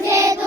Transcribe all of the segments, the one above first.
Planet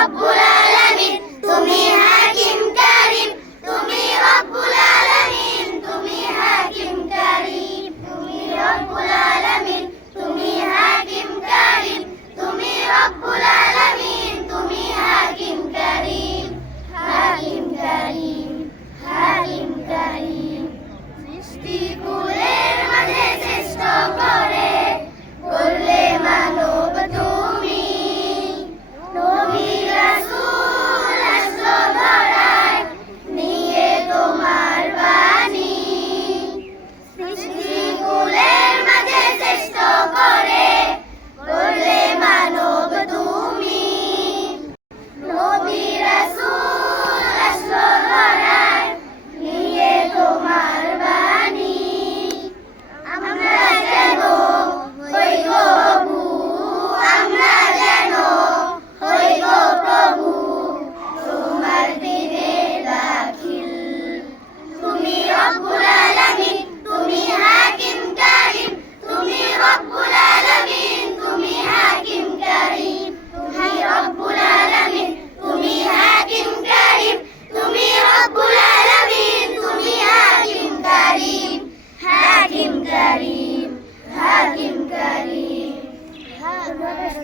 Apple.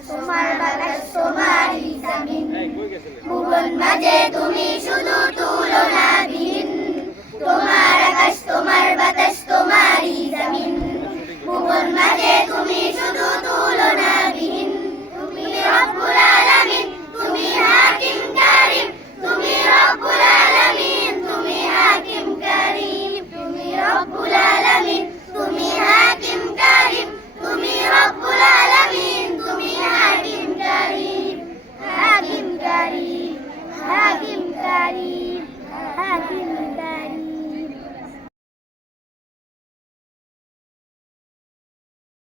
তোমার বাতাস তোমারই জামিন। মাঝে তুমি শুধু তুলো